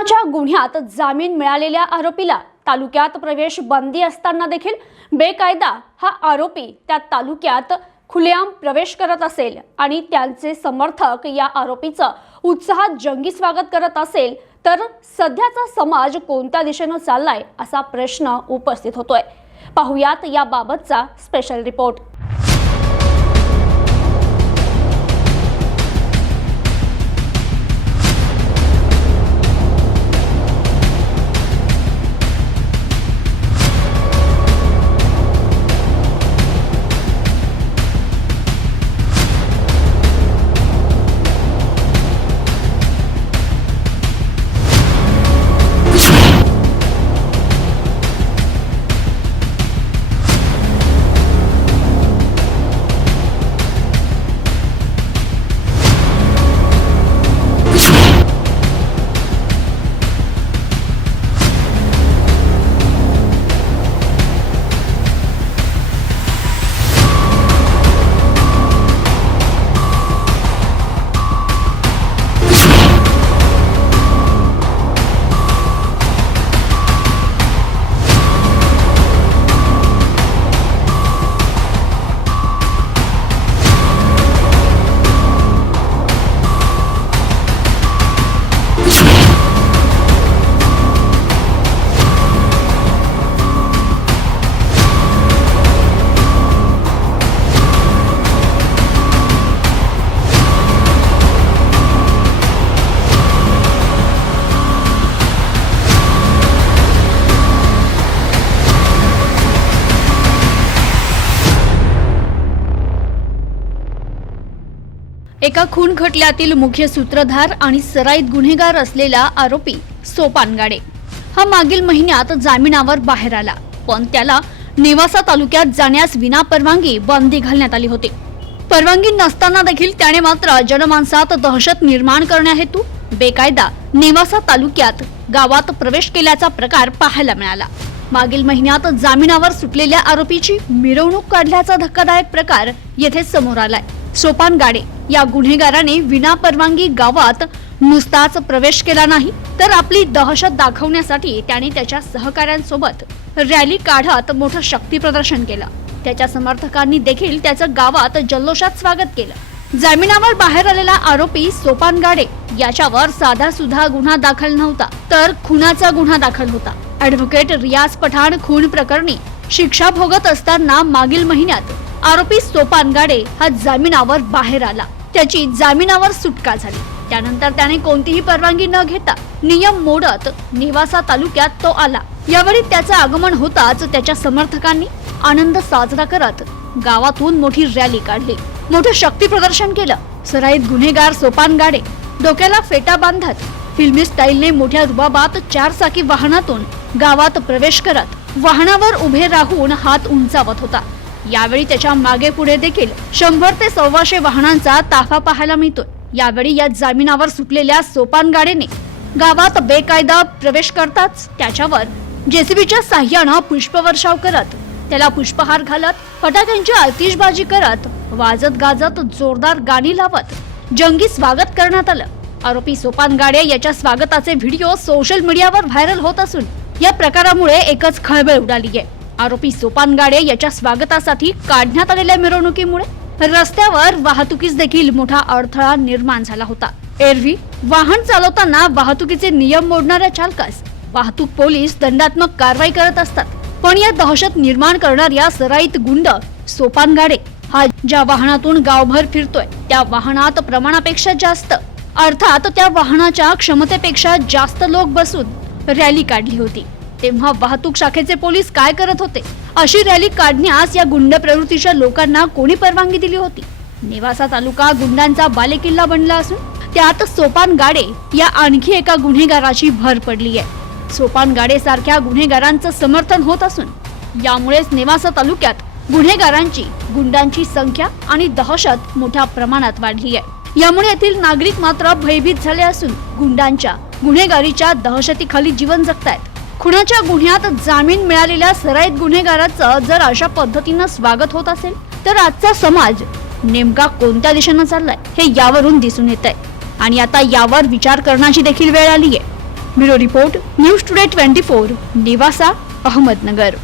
खुनाच्या गुन्ह्यात जामीन मिळालेल्या आरोपीला तालुक्यात प्रवेश बंदी असताना देखील बेकायदा हा आरोपी त्या तालुक्यात खुलेआम प्रवेश करत असेल आणि त्यांचे समर्थक या आरोपीचं उत्साहात जंगी स्वागत करत असेल तर सध्याचा समाज कोणत्या दिशेनं चाललाय असा प्रश्न उपस्थित होतोय. पाहुयात याबाबतचा स्पेशल रिपोर्ट एका खून खटल्यातील मुख्य सूत्रधार आणि सराईत गुन्हेगार असलेला आरोपी सोपान गाडे हा मागील महिन्यात जामिनावर बाहेर आला पण त्याला नेवासा तालुक्यात जाण्यास विनापरवानगी बंदी घालण्यात आली होती. परवानगी नसताना देखील त्याने मात्र जनमानसात दहशत निर्माण करण्याहेतू बेकायदा नेवासा तालुक्यात गावात प्रवेश केल्याचा प्रकार पाहायला मिळाला. मागील महिन्यात जामिनावर सुटलेल्या आरोपीची मिरवणूक काढल्याचा धक्कादायक प्रकार येथे समोर आलाय. सोपान गाडे या गुन्हेगाराने विनापरवानगी गावात नुसताच प्रवेश केला नाही तर आपली दहशत दाखवण्यासाठी त्याने त्याच्या सहकाऱ्यांसोबत रॅली काढत मोठं शक्ती प्रदर्शन केलं. त्याच्या समर्थकांनी देखील त्याचं गावात जल्लोषात स्वागत केलं. जामिनावर बाहेर आलेला आरोपी सोपान गाडे याच्यावर साधा सुधा गुन्हा दाखल नव्हता तर खुनाचा गुन्हा दाखल होता. ऍडव्होकेट रियाज पठाण खून प्रकरणी शिक्षा भोगत असताना मागील महिन्यात आरोपी सोपान गाडे हा जामिनावर बाहेर आला. त्याची जामिनावर सुटका झाली. त्यानंतर त्याने कोणतीही परवानगी न घेता नियम मोडत निवासा तालुक्यात तो आला. यावेळी त्याचं आगमन होताच त्याच्या समर्थकांनी आनंद साजरा करत गावातून मोठी रॅली काढली. मोठं शक्ती प्रदर्शन केलं. सराईत गुन्हेगार सोपान गाडे डोक्याला फेटा बांधत फिल्मी स्टाईलने मोठ्या रुबाबात चार चाकी वाहनातून गावात प्रवेश करत वाहनावर उभे राहून हात उंचावत होता. यावेळी त्याच्यामागे पुढे देखील शंभर ते सव्वाशे वाहनांचा ताफा पाहायला मिळतोय. यावेळी या जामिनावर सुटलेल्या सोपान गाडीने गावात बेकायदा प्रवेश करताच त्याच्यावर जेसीबीच्या साह्यानं पुष्पवर्षाव करत त्याला पुष्पहार घालत फटाक्यांची आतिषबाजी करत वाजत गाजत जोरदार गाणी लावत जंगी स्वागत करण्यात आलं. आरोपी सोपान गाडे याच्या स्वागताचे व्हिडिओ सोशल मीडियावर व्हायरल होत असून या प्रकारामुळे एकच खळबळ उडाली आहे आरोपी सोपान गाडे याच्या स्वागतासाठी काढण्यात आलेल्या मिरवणुकीमुळे रस्त्यावर वाहतुकीस देखील मोठा अडथळा निर्माण झाला होता. एरवी वाहन चालवताना वाहतुकीचे नियम मोडणाऱ्या चालकास वाहतूक पोलीस दंडात्मक कारवाई करत असतात. पण या दहशत निर्माण करणाऱ्या सराईत गुंड सोपान गाडे हा ज्या वाहनातून गावभर फिरतोय त्या वाहनात प्रमाणापेक्षा जास्त. अर्थात त्या वाहनाच्या क्षमतेपेक्षा जास्त लोक बसून रॅली काढली होती. तेव्हा वाहतूक शाखेचे पोलीस काय करत होते? अशी रॅली काढण्यास या गुंड प्रवृत्तीच्या लोकांना कोणी परवानगी दिली होती? नेवासा तालुका गुंडांचा बालेकिल्ला बनला असून त्यात सोपान गाडे या आणखी एका गुन्हेगाराची भर पडली आहे. सोपान गाडे सारख्या गुन्हेगारांचं समर्थन होत असून यामुळेच नेवासा तालुक्यात गुन्हेगारांची गुंडांची संख्या आणि दहशत मोठ्या प्रमाणात वाढली आहे. यामुळे येथील नागरिक मात्र भयभीत झाले असून गुंडांच्या गुन्हेगारीच्या दहशतीखाली जीवन जगतायत. खुनाच्या गुन्ह्यात जामीन मिळालेल्या सराईत गुन्हेगाराचं जर अशा पद्धतीनं स्वागत होत असेल तर आजचा समाज नेमका कोणत्या दिशेनं चाललाय हे यावरून दिसून येत आहे आणि आता यावर विचार करण्याची देखील वेळ आली आहे bureau report news today twenty four निवासा Ahmednagar.